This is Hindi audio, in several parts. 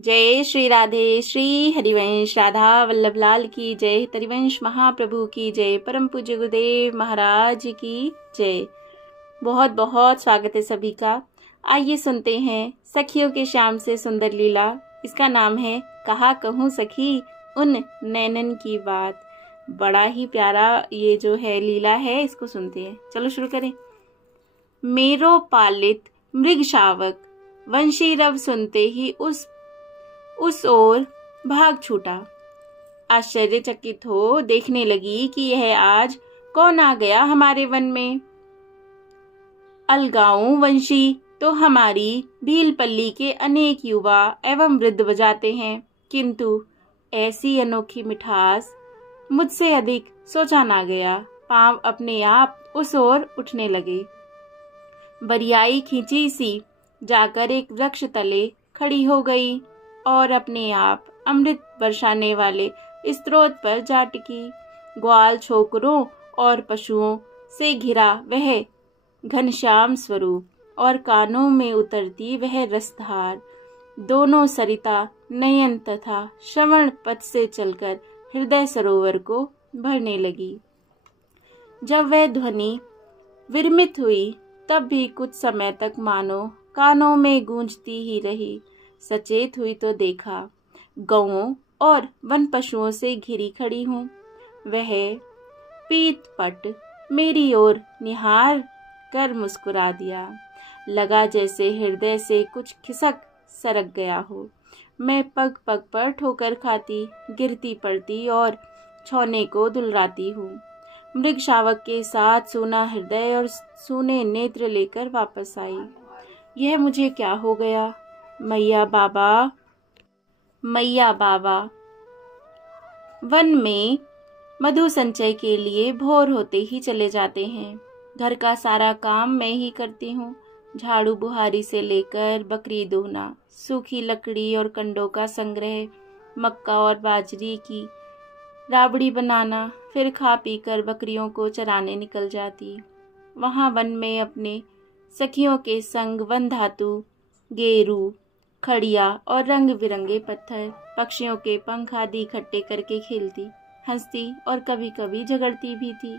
जय श्री राधे। श्री हरिवंश राधा वल्लभ लाल की जय। हरिवंश महाप्रभु की जय। परम पूज्य गुरुदेव महाराज की जय। बहुत बहुत स्वागत है सभी का। आइए सुनते हैं सखियों के श्याम से सुंदर लीला। इसका नाम है कहा कहूँ सखी उन नैनन की बात। बड़ा ही प्यारा ये जो है लीला है, इसको सुनते हैं। चलो शुरू करें। मेरो पालित मृग शावक वंशी रव सुनते ही उस ओर भाग छूटा। आश्चर्यचकित हो देखने लगी कि यह आज कौन आ गया हमारे वन में। अलगाऊ वंशी तो हमारी भीलपल्ली के अनेक युवा एवं वृद्ध बजाते हैं, किंतु ऐसी अनोखी मिठास मुझसे अधिक सोचा ना गया। पांव अपने आप उस ओर उठने लगे। बरियाई खींची सी जाकर एक वृक्ष तले खड़ी हो गई और अपने आप अमृत बरसाने वाले स्रोत पर जा टिकी। ग्वाल छोकरों और पशुओं से घिरा वह घनश्याम स्वरूप और कानों में उतरती वह रसधार दोनों सरिता नयन तथा श्रवण पथ से चलकर हृदय सरोवर को भरने लगी। जब वह ध्वनि विरमित हुई तब भी कुछ समय तक मानो कानों में गूंजती ही रही। सचेत हुई तो देखा गौओं और वन पशुओं से घिरी खड़ी हूँ। वह पीत पट मेरी ओर निहार कर मुस्कुरा दिया। लगा जैसे हृदय से कुछ खिसक सरक गया हो। मैं पग पग पर ठोकर खाती, गिरती पड़ती और छौने को दुलराती हूँ। मृग शावक के साथ सूना हृदय और सूने नेत्र लेकर वापस आई। यह मुझे क्या हो गया? मैया बाबा, मैया बाबा। वन में मधु संचय के लिए भोर होते ही चले जाते हैं। घर का सारा काम मैं ही करती हूँ। झाड़ू बुहारी से लेकर बकरी दूहना, सूखी लकड़ी और कंडों का संग्रह, मक्का और बाजरी की राबड़ी बनाना, फिर खा पी कर बकरियों को चराने निकल जाती। वहाँ वन में अपने सखियों के संग वन धातु, गेरू, खड़िया और रंग बिरंगे पत्थर, पक्षियों के पंख आदि इकट्ठे करके खेलती, हंसती और कभी कभी झगड़ती भी थी।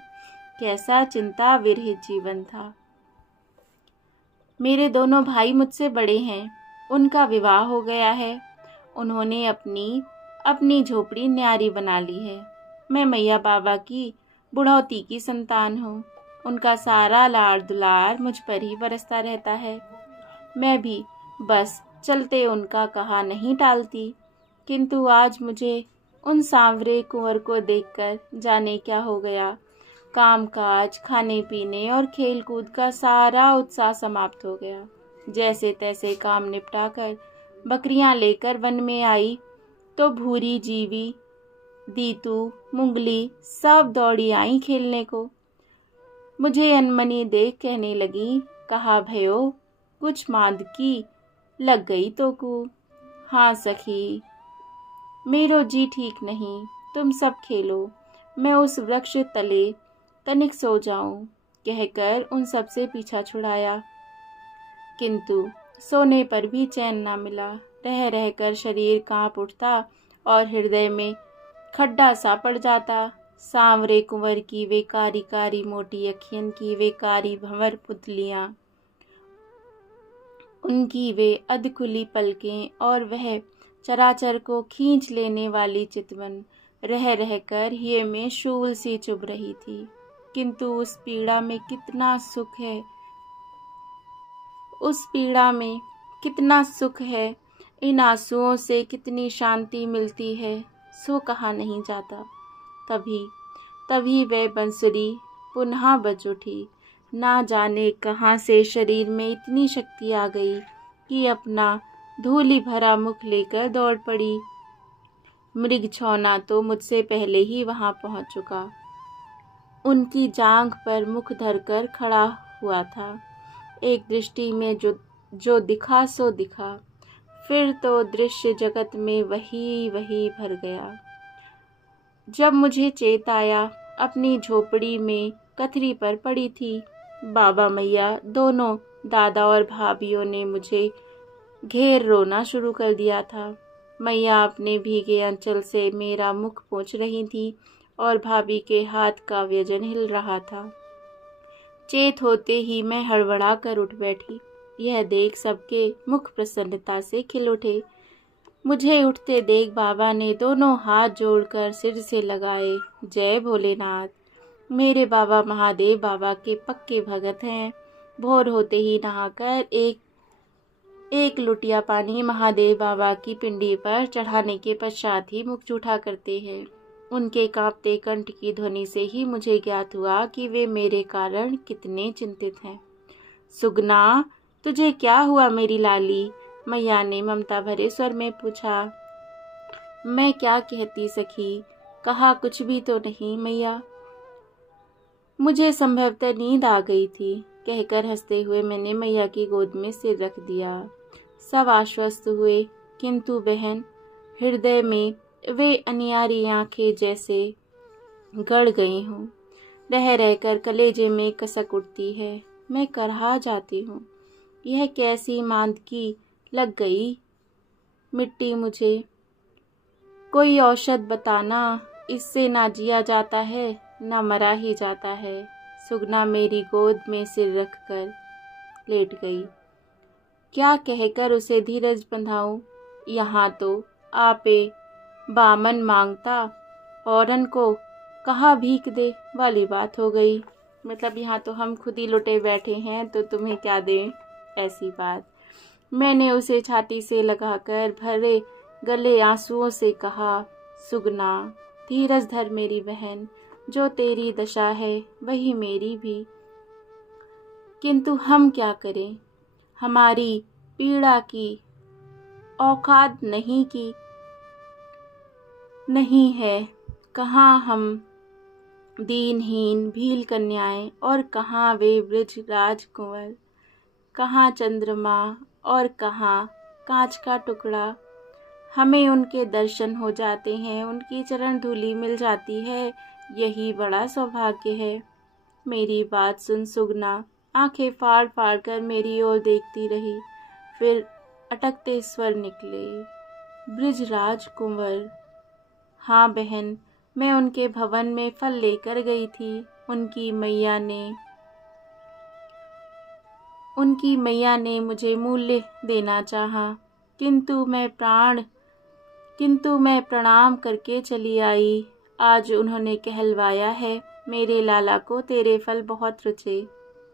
कैसा चिंता विरहित जीवन था। मेरे दोनों भाई मुझसे बड़े हैं। उनका विवाह हो गया है। उन्होंने अपनी झोपड़ी न्यारी बना ली है। मैं मैया बाबा की बुढ़ौती की संतान हूँ। उनका सारा लाड़ दुलार मुझ पर ही बरसता रहता है। मैं भी बस चलते उनका कहा नहीं टालती, किंतु आज मुझे उन सांवरे कुंवर को देखकर जाने क्या हो गया। कामकाज, खाने पीने और खेल कूद का सारा उत्साह समाप्त हो गया। जैसे तैसे काम निपटाकर बकरियां लेकर वन में आई तो भूरी जीवी, दीतू, मुंगली सब दौड़ी आई खेलने को। मुझे अनमनी देख कहने लगी, कहा भयो कुछ मांदकी लग गई तो को। हाँ सखी, मेरो जी ठीक नहीं, तुम सब खेलो, मैं उस वृक्ष तले तनिक सो जाऊं, कहकर उन सब से पीछा छुड़ाया। किंतु सोने पर भी चैन ना मिला। रह रहकर शरीर कांप उठता और हृदय में खड्डा सा पड़ जाता। सांवरे कुंवर की वे कारी कारी मोटी अखियन की वे कारी भंवर पुतलियां, उनकी वे अधखुली पलकें और वह चराचर को खींच लेने वाली चितवन रह रहकर हिये में शूल सी चुभ रही थी। किंतु उस पीड़ा में कितना सुख है, उस पीड़ा में कितना सुख है, इन आंसुओं से कितनी शांति मिलती है, सो कहा नहीं जाता। तभी वह बंसुरी पुनः बज उठी। ना जाने कहाँ से शरीर में इतनी शक्ति आ गई कि अपना धूलि भरा मुख लेकर दौड़ पड़ी। मृग छौना तो मुझसे पहले ही वहां पहुंच चुका। उनकी जांघ पर मुख धरकर खड़ा हुआ था। एक दृष्टि में जो दिखा सो दिखा। फिर तो दृश्य जगत में वही भर गया। जब मुझे चेत आया, अपनी झोपड़ी में कथरी पर पड़ी थी। बाबा मैया दोनों दादा और भाभीियों ने मुझे घेर रोना शुरू कर दिया था। मैया अपने भीगे अंचल से मेरा मुख पोंछ रही थी और भाभी के हाथ का व्यंजन हिल रहा था। चेत होते ही मैं हड़बड़ा कर उठ बैठी। यह देख सबके मुख प्रसन्नता से खिल उठे। मुझे उठते देख बाबा ने दोनों हाथ जोड़कर सिर से लगाए। जय भोलेनाथ। मेरे बाबा महादेव बाबा के पक्के भगत हैं। भोर होते ही नहाकर एक लुटिया पानी महादेव बाबा की पिंडी पर चढ़ाने के पश्चात ही मुख जूठा करते हैं। उनके कांपते कंठ की ध्वनि से ही मुझे ज्ञात हुआ कि वे मेरे कारण कितने चिंतित हैं। सुगना, तुझे क्या हुआ मेरी लाली? मैया ने ममता भरे स्वर में पूछा। मैं क्या कहती सखी, कहा कुछ भी तो नहीं मैया। मुझे संभवतः नींद आ गई थी, कहकर हंसते हुए मैंने मैया की गोद में सिर रख दिया। सब आश्वस्त हुए, किंतु बहन हृदय में वे अनियारी आंखें जैसे गड़ गई हूँ। रह रहकर कलेजे में कसक उठती है। मैं करहा जाती हूँ। यह कैसी मांदगी लग गई मिट्टी मुझे। कोई औषध बताना, इससे ना जिया जाता है ना मरा ही जाता है। सुगना मेरी गोद में सिर रखकर लेट गई। क्या कहकर उसे धीरज बंधाऊं? यहाँ तो आपे बामन मांगता औरन को कहा भीख दे वाली बात हो गई। मतलब यहाँ तो हम खुद ही लुटे बैठे हैं तो तुम्हें क्या दें, ऐसी बात। मैंने उसे छाती से लगाकर भरे गले आंसुओं से कहा, सुगना धीरज धर मेरी बहन, जो तेरी दशा है वही मेरी भी। किंतु हम क्या करें, हमारी पीड़ा की औकात नहीं है। कहाँ हम दीनहीन भील कन्याएं और कहाँ वे ब्रज राजकुंवर, कहाँ चंद्रमा और कहाँ कांच का टुकड़ा। हमें उनके दर्शन हो जाते हैं, उनकी चरण धूलि मिल जाती है, यही बड़ा सौभाग्य है। मेरी बात सुन सुगना आंखें फाड़ फाड़ कर मेरी ओर देखती रही। फिर अटकते स्वर निकले, ब्रिजराज कुंवर। हाँ बहन, मैं उनके भवन में फल लेकर गई थी। उनकी मैया ने मुझे मूल्य देना चाहा, किंतु मैं प्रणाम करके चली आई। आज उन्होंने कहलवाया है, मेरे लाला को तेरे फल बहुत रुचे,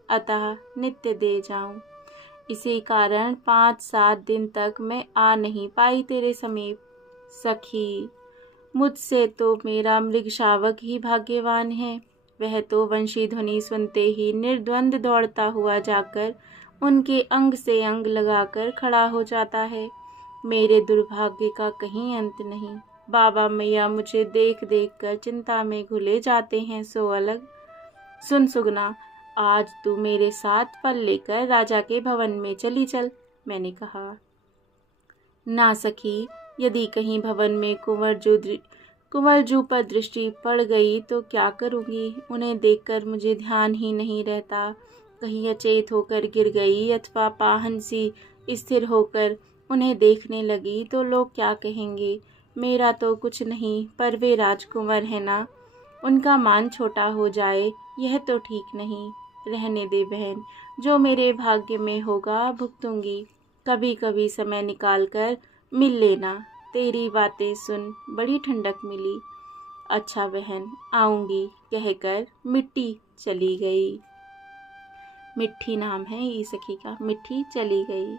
अतः नित्य दे जाऊं। इसी कारण 5-7 दिन तक मैं आ नहीं पाई तेरे समीप। सखी, मुझसे तो मेरा मृग शावक ही भाग्यवान है। वह तो वंशी ध्वनि सुनते ही निर्द्वंद दौड़ता हुआ जाकर उनके अंग से अंग लगाकर खड़ा हो जाता है। मेरे दुर्भाग्य का कहीं अंत नहीं। बाबा मैया मुझे देख देख कर चिंता में घुले जाते हैं सो अलग। सुन सुगना, आज तू मेरे साथ फल लेकर राजा के भवन में चली चल, मैंने कहा। ना सखी, यदि कहीं भवन में कुंवर जू पर दृष्टि पड़ गई तो क्या करूँगी? उन्हें देखकर मुझे ध्यान ही नहीं रहता। कहीं अचेत होकर गिर गई अथवा पाहन सी स्थिर होकर उन्हें देखने लगी तो लोग क्या कहेंगे? मेरा तो कुछ नहीं, पर वे राजकुंवर है ना, उनका मान छोटा हो जाए यह तो ठीक नहीं। रहने दे बहन, जो मेरे भाग्य में होगा भुगतूंगी। कभी कभी समय निकाल कर मिल लेना। तेरी बातें सुन बड़ी ठंडक मिली। अच्छा बहन, आऊंगी, कहकर मिट्टी चली गई। मिट्टी नाम है ये सखी का। मिट्टी चली गई।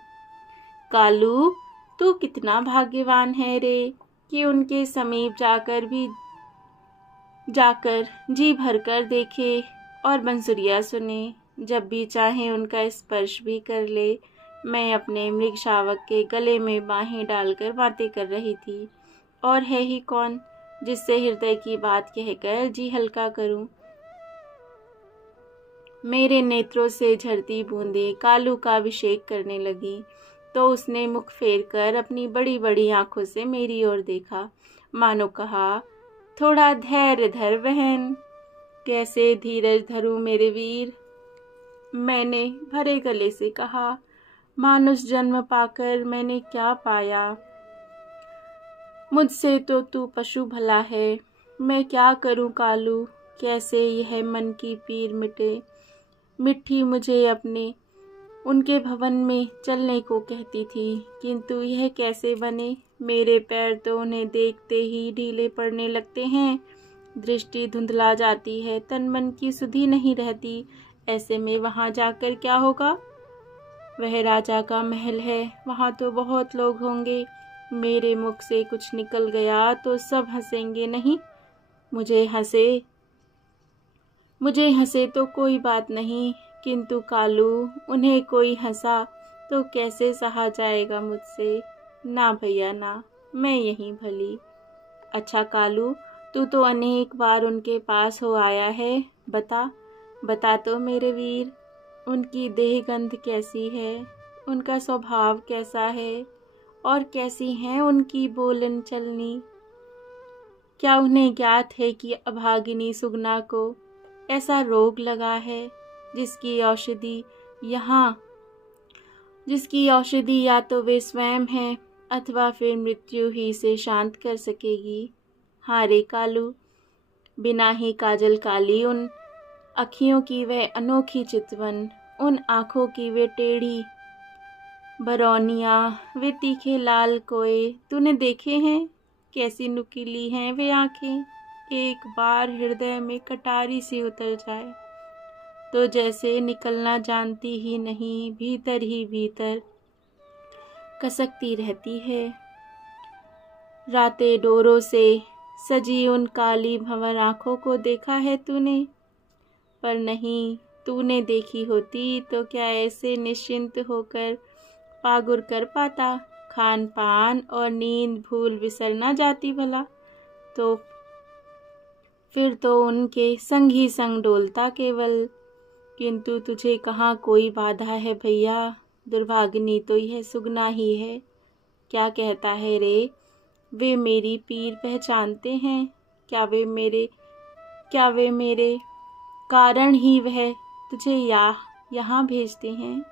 कालू, तू कितना भाग्यवान है रे कि उनके समीप जाकर जी भरकर देखे और बंसुरिया सुने। जब भी चाहे उनका स्पर्श भी कर ले। मैं अपने मृग शावक के गले में बाहें डालकर बातें कर रही थी, और है ही कौन जिससे हृदय की बात कहकर जी हल्का करूं। मेरे नेत्रों से झरती बूंदें कालू का अभिषेक करने लगी तो उसने मुख फेर कर अपनी बड़ी बड़ी आंखों से मेरी ओर देखा, मानो कहा, थोड़ा धैर्य धर बहन। कैसे धीरज धरूं मेरे वीर? मैंने भरे गले से कहा। मानुष जन्म पाकर मैंने क्या पाया? मुझसे तो तू पशु भला है। मैं क्या करूं कालू, कैसे यह मन की पीर मिटे। मिट्टी मुझे अपने उनके भवन में चलने को कहती थी, किंतु यह कैसे बने। मेरे पैर तो उन्हें देखते ही ढीले पड़ने लगते हैं। दृष्टि धुंधला जाती है, तन मन की सुधि नहीं रहती। ऐसे में वहां जाकर क्या होगा। वह राजा का महल है, वहां तो बहुत लोग होंगे। मेरे मुख से कुछ निकल गया तो सब हंसेंगे नहीं। मुझे हंसे तो कोई बात नहीं, किंतु कालू उन्हें कोई हंसा तो कैसे सहा जाएगा मुझसे। ना भैया ना, मैं यहीं भली। अच्छा कालू, तू तो अनेक बार उनके पास हो आया है, बता तो मेरे वीर, उनकी देह गंध कैसी है, उनका स्वभाव कैसा है, और कैसी है उनकी बोलन चलनी। क्या उन्हें ज्ञात है कि अभागिनी सुगना को ऐसा रोग लगा है जिसकी औषधि या तो वे स्वयं है अथवा फिर मृत्यु ही से शांत कर सकेगी। हाँ रे कालू, बिना ही काजल काली उन अखियों की वह अनोखी चितवन, उन आँखों की वे टेढ़ी बरौनिया, वे तीखे लाल कोए तूने देखे हैं। कैसी नुकीली हैं वे आँखें। एक बार हृदय में कटारी सी उतर जाए तो जैसे निकलना जानती ही नहीं, भीतर ही भीतर कसकती रहती है। रातें डोरों से सजी उन काली भंवर आँखों को देखा है तूने, पर नहीं, तूने देखी होती तो क्या ऐसे निश्चिंत होकर पागुर कर पाता। खान पान और नींद भूल विसर ना जाती भला, तो फिर तो उनके संग ही संग डोलता केवल। किंतु तुझे कहाँ कोई बाधा है भैया, दुर्भागिनी तो यह सुगना ही है। क्या कहता है रे, वे मेरी पीर पहचानते हैं। क्या वे मेरे कारण ही वह तुझे यहाँ भेजते हैं।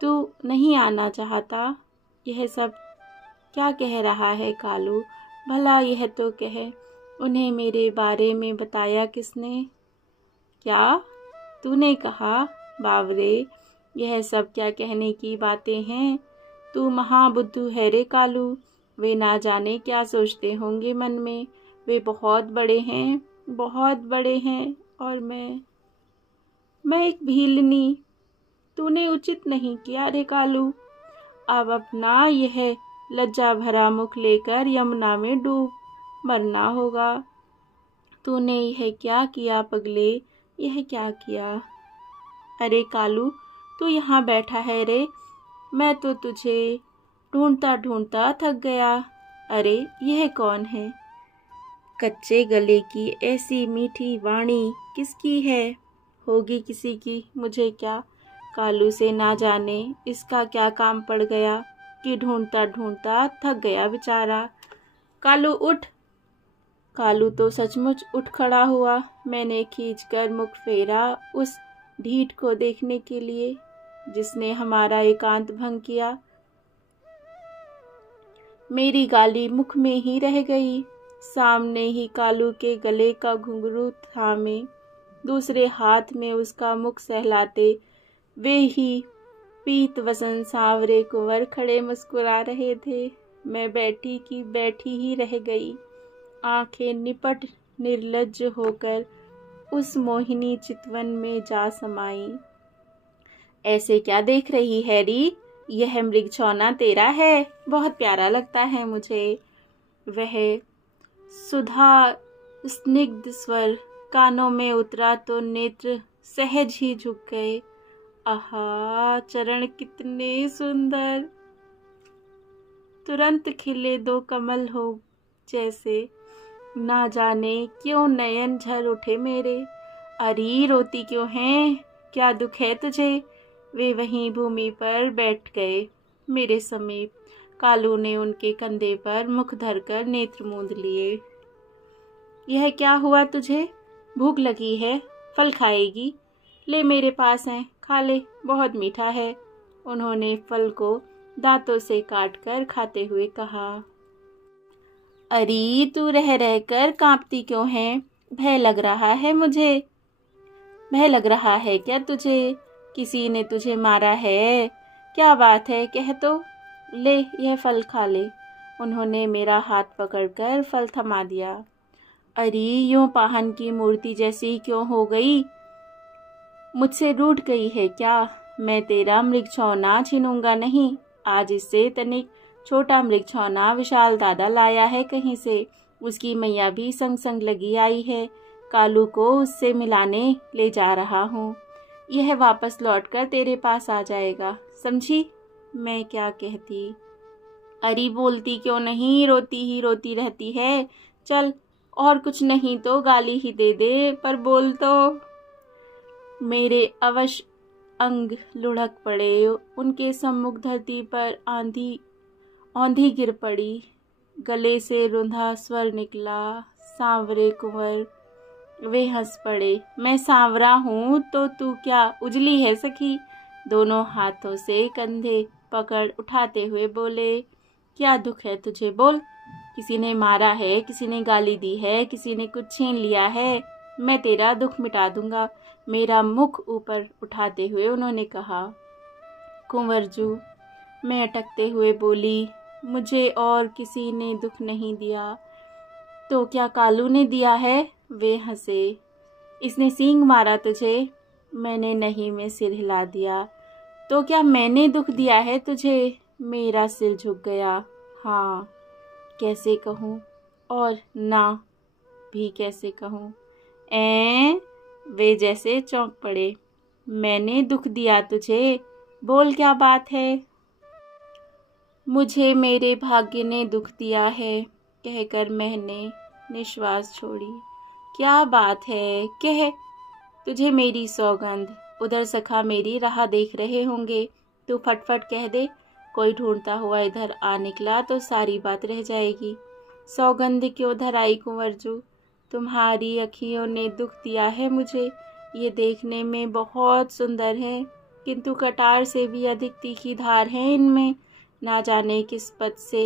तू नहीं आना चाहता। यह सब क्या कह रहा है कालू, भला यह तो कह, उन्हें मेरे बारे में बताया किसने। क्या तूने कहा? बावरे, यह सब क्या कहने की बातें हैं। तू महाबुद्धू है रे कालू। वे ना जाने क्या सोचते होंगे मन में। वे बहुत बड़े हैं, बहुत बड़े हैं, और मैं एक भीलनी। तूने उचित नहीं किया रे कालू। अब अपना यह लज्जा भरा मुख लेकर यमुना में डूब मरना होगा। तूने यह क्या किया पगले, यह क्या किया। अरे कालू, तू यहाँ बैठा है रे, मैं तो तुझे ढूंढता ढूंढता थक गया। अरे यह कौन है। कच्चे गले की ऐसी मीठी वाणी किसकी है। होगी किसी की, मुझे क्या। कालू से ना जाने इसका क्या काम पड़ गया कि ढूंढता ढूंढता थक गया बेचारा। कालू उठ। कालू तो सचमुच उठ खड़ा हुआ। मैंने खींचकर मुख फेरा उस ढीठ को देखने के लिए जिसने हमारा एकांत भंग किया। मेरी गाली मुख में ही रह गई। सामने ही कालू के गले का घुंघरू थामे, दूसरे हाथ में उसका मुख सहलाते वे ही पीत वसन सांवरे कुंवर खड़े मुस्कुरा रहे थे। मैं बैठी की बैठी ही रह गई, आंखें निपट निर्लज्ज होकर उस मोहिनी चितवन में जा समाई। ऐसे क्या देख रही है री, यह मृगछौना तेरा है, बहुत प्यारा लगता है मुझे। वह सुधा स्निग्ध स्वर कानों में उतरा तो नेत्र सहज ही झुक गए। आहा, चरण कितने सुंदर, तुरंत खिले दो कमल हो जैसे। ना जाने क्यों नयन झर उठे मेरे। अरे रोती क्यों हैं, क्या दुख है तुझे। वे वहीं भूमि पर बैठ गए मेरे समीप। कालू ने उनके कंधे पर मुख धरकर नेत्र मूंद लिए। यह क्या हुआ तुझे, भूख लगी है, फल खाएगी, ले मेरे पास है, खा ले, बहुत मीठा है। उन्होंने फल को दांतों से काटकर खाते हुए कहा। अरे तू रह रह कर कांपती क्यों है? भय लग रहा है मुझे। भय लग रहा है क्या तुझे? किसी ने तुझे मारा है? क्या बात है, कह तो। ले यह फल खा ले। उन्होंने मेरा हाथ पकड़कर फल थमा दिया। अरे यूं पाहन की मूर्ति जैसी क्यों हो गई? मुझसे रूठ गई है क्या? मैं तेरा मृगछौना छीनूंगा नहीं। आज इससे तनिक छोटा मृगछौना विशाल दादा लाया है कहीं से। उसकी मैया भी संग संग लगी आई है। कालू को उससे मिलाने ले जा रहा हूँ। यह वापस लौटकर तेरे पास आ जाएगा, समझी? मैं क्या कहती? अरे बोलती क्यों नहीं? रोती ही रोती रहती है। चल, और कुछ नहीं तो गाली ही दे दे, पर बोल तो। मेरे अवश अंग लुढ़क पड़े। उनके सम्मुख धरती पर औंधी गिर पड़ी। गले से रुंधा स्वर निकला, सांवरे कुंवर। वे हंस पड़े। मैं सांवरा हूँ तो तू क्या उजली है सखी? दोनों हाथों से कंधे पकड़ उठाते हुए बोले, क्या दुख है तुझे? बोल। किसी ने मारा है, किसी ने गाली दी है, किसी ने कुछ छीन लिया है? मैं तेरा दुख मिटा दूंगा। मेरा मुख ऊपर उठाते हुए उन्होंने कहा। कुंवरजू, मैं अटकते हुए बोली, मुझे और किसी ने दुख नहीं दिया। तो क्या कालू ने दिया है? वे हंसे। इसने सींग मारा तुझे? मैंने नहीं में सिर हिला दिया। तो क्या मैंने दुख दिया है तुझे? मेरा सिर झुक गया। हाँ, कैसे कहूँ और ना भी कैसे कहूँ? वे जैसे चौंक पड़े। मैंने दुख दिया तुझे? बोल क्या बात है? मुझे मेरे भाग्य ने दुख दिया है, कहकर मैंने निश्वास छोड़ी। क्या बात है, कह। तुझे मेरी सौगंध। उधर सखा मेरी राह देख रहे होंगे, तू फटफट कह दे। कोई ढूंढता हुआ इधर आ निकला तो सारी बात रह जाएगी। सौगंध क्यों धराई कुंवरजू? तुम्हारी अखियों ने दुख दिया है मुझे। ये देखने में बहुत सुंदर है, किंतु कटार से भी अधिक तीखी धार है इनमें। ना जाने किस पद से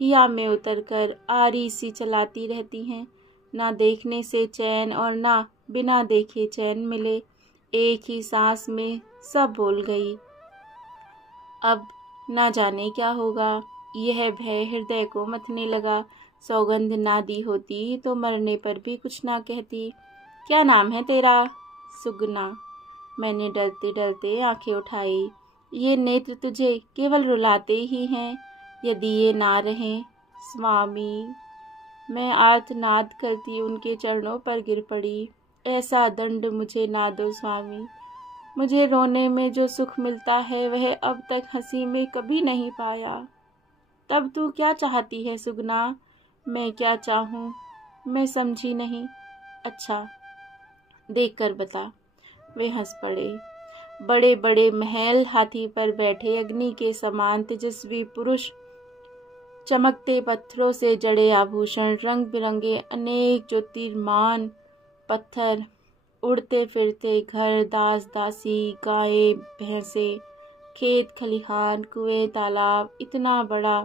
हिया में उतरकर आरी सी चलाती रहती हैं। ना देखने से चैन और ना बिना देखे चैन मिले। एक ही सांस में सब बोल गई। अब ना जाने क्या होगा। यह भय हृदय को मथने लगा। सौगंध ना दी होती तो मरने पर भी कुछ ना कहती। क्या नाम है तेरा? सुगना। मैंने डरते डरते आंखें उठाई। ये नेत्र तुझे केवल रुलाते ही हैं, यदि ये ना रहें। स्वामी, मैं आर्तनाद करती उनके चरणों पर गिर पड़ी। ऐसा दंड मुझे ना दो स्वामी। मुझे रोने में जो सुख मिलता है वह अब तक हंसी में कभी नहीं पाया। तब तू क्या चाहती है सुगना? मैं क्या चाहूँ? मैं समझी नहीं। अच्छा, देख कर बता। वे हंस पड़े। बड़े बड़े महल, हाथी पर बैठे अग्नि के समान तेजस्वी पुरुष, चमकते पत्थरों से जड़े आभूषण, रंग बिरंगे अनेक ज्योतिर्मान पत्थर, उड़ते फिरते घर, दास दासी, गायें भैंसे, खेत खलिहान, कुएं, तालाब। इतना बड़ा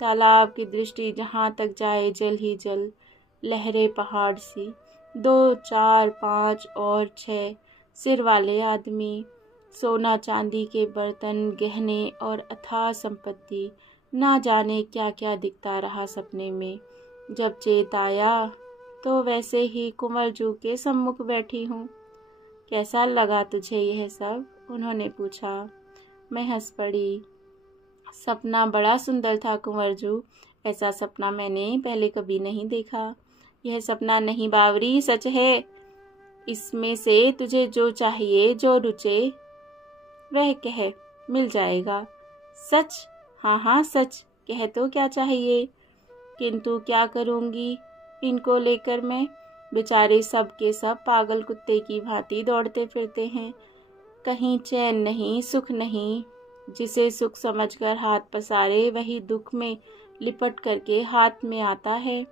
तालाब की दृष्टि जहाँ तक जाए जल ही जल, लहरें पहाड़ सी। 2, 4, 5 और 6 सिर वाले आदमी, सोना चांदी के बर्तन, गहने और अथाह संपत्ति। ना जाने क्या क्या दिखता रहा सपने में। जब चेत आया तो वैसे ही कुंवरजू के सम्मुख बैठी हूँ। कैसा लगा तुझे यह सब? उन्होंने पूछा। मैं हंस पड़ी। सपना बड़ा सुंदर था कुंवरजू। ऐसा सपना मैंने पहले कभी नहीं देखा। यह सपना नहीं बावरी, सच है। इसमें से तुझे जो चाहिए, जो रुचे, वह कह, मिल जाएगा। सच? हाँ हाँ सच। कह तो क्या चाहिए। किंतु क्या करूँगी इनको लेकर मैं? बेचारे सब के सब पागल कुत्ते की भांति दौड़ते फिरते हैं। कहीं चैन नहीं, सुख नहीं। जिसे सुख समझकर हाथ पसारे वही दुख में लिपट करके हाथ में आता है।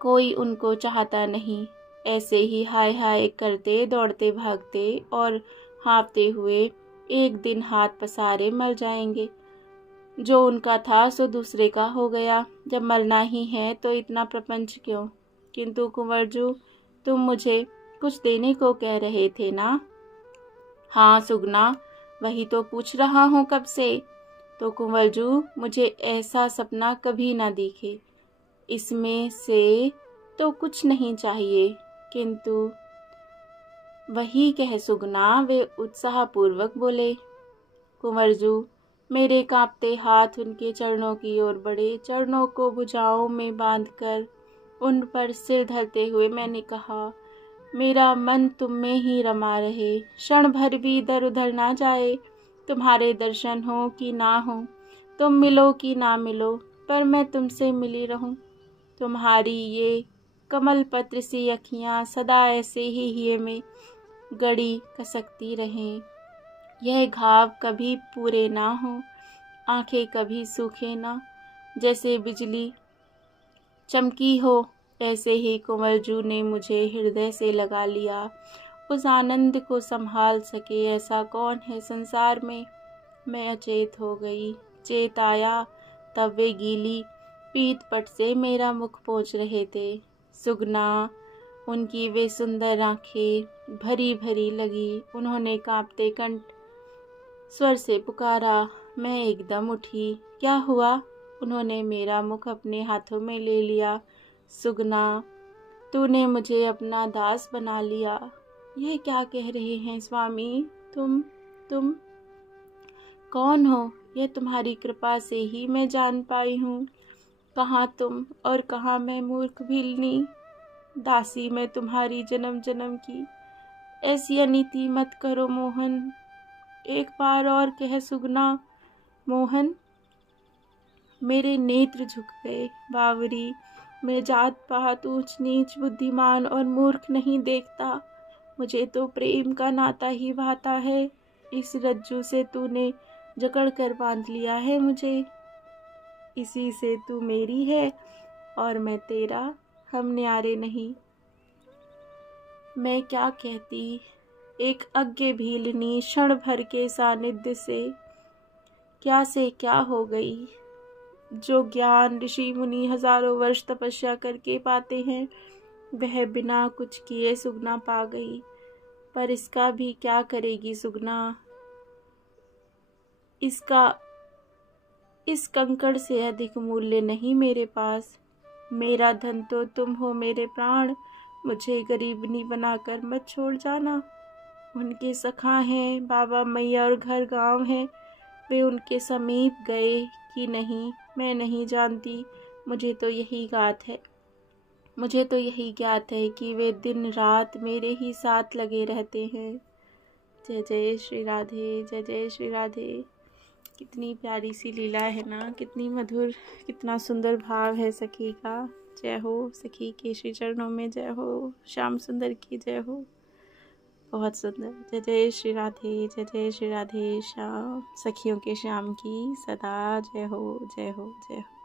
कोई उनको चाहता नहीं। ऐसे ही हाय हाय करते, दौड़ते भागते और हाँफते हुए एक दिन हाथ पसारे मर जाएंगे। जो उनका था सो दूसरे का हो गया। जब मरना ही है तो इतना प्रपंच क्यों? किंतु कुंवरजू, तुम मुझे कुछ देने को कह रहे थे ना? हाँ सुगना, वही तो पूछ रहा हूँ कब से। तो कुंवरजू, मुझे ऐसा सपना कभी ना दिखे। इसमें से तो कुछ नहीं चाहिए। किंतु वही कह सुगना, वे उत्साहपूर्वक बोले। कुंवरजू, मेरे कांपते हाथ उनके चरणों की ओर बढ़े। चरणों को भुजाओं में बांधकर उन पर सिर धरते हुए मैंने कहा, मेरा मन तुम में ही रमा रहे, क्षण भर भी इधर उधर ना जाए। तुम्हारे दर्शन हो कि ना हो, तुम मिलो कि ना मिलो, पर मैं तुमसे मिली रहूं। तुम्हारी ये कमल पत्र सी अखियां सदा ऐसे ही हिये में गड़ी कसकती रहें। यह घाव कभी पूरे ना हो, आंखें कभी सूखे ना। जैसे बिजली चमकी हो, ऐसे ही कुंवरजू ने मुझे हृदय से लगा लिया। उस आनंद को संभाल सके ऐसा कौन है संसार में। मैं अचेत हो गई। चेत आया तब वे गीली पीठ पट से मेरा मुख पोंछ रहे थे। सुगना, उनकी वे सुंदर आंखें भरी भरी लगी। उन्होंने कांपते कंठ स्वर से पुकारा। मैं एकदम उठी। क्या हुआ? उन्होंने मेरा मुख अपने हाथों में ले लिया। सुगना, तूने मुझे अपना दास बना लिया। यह क्या कह रहे हैं स्वामी? तुम कौन हो? यह तुम्हारी कृपा से ही मैं जान पाई हूँ। कहाँ तुम और कहाँ मैं मूर्ख भीलनी, दासी मैं तुम्हारी जन्म जन्म की। ऐसी अनीति मत करो मोहन। एक बार और कह सुगना। मोहन, मेरे नेत्र झुक गए। बावरी, मैं जात पात ऊंच नीच बुद्धिमान और मूर्ख नहीं देखता। मुझे तो प्रेम का नाता ही भाता है। इस रज्जू से तूने जकड़ कर बांध लिया है मुझे। इसी से तू मेरी है और मैं तेरा। हम न्यारे नहीं। मैं क्या कहती, एक अज्ञ भीलनी क्षण भर के सानिध्य से क्या हो गई। जो ज्ञान ऋषि मुनि हजारों वर्ष तपस्या करके पाते हैं, वह बिना कुछ किए सुगना पा गई। पर इसका भी क्या करेगी सुगना? इस कंकड़ से अधिक मूल्य नहीं मेरे पास। मेरा धन तो तुम हो मेरे प्राण। मुझे गरीबनी बनाकर मत छोड़ जाना। उनके सखा हैं, बाबा मैया और घर गांव है। वे उनके समीप गए कि नहीं मैं नहीं जानती। मुझे तो यही ज्ञात है कि वे दिन रात मेरे ही साथ लगे रहते हैं। जय जय श्री राधे, जय जय श्री राधे। कितनी प्यारी सी लीला है ना, कितनी मधुर, कितना सुंदर भाव है सखी का। जय हो सखी के श्री चरणों में जय हो। श्याम सुंदर की जय हो। बहुत सुंदर। जय जय श्री राधे, जय जय श्री राधे। श्याम सखियों के श्याम की सदा जय हो, जय हो, जय हो।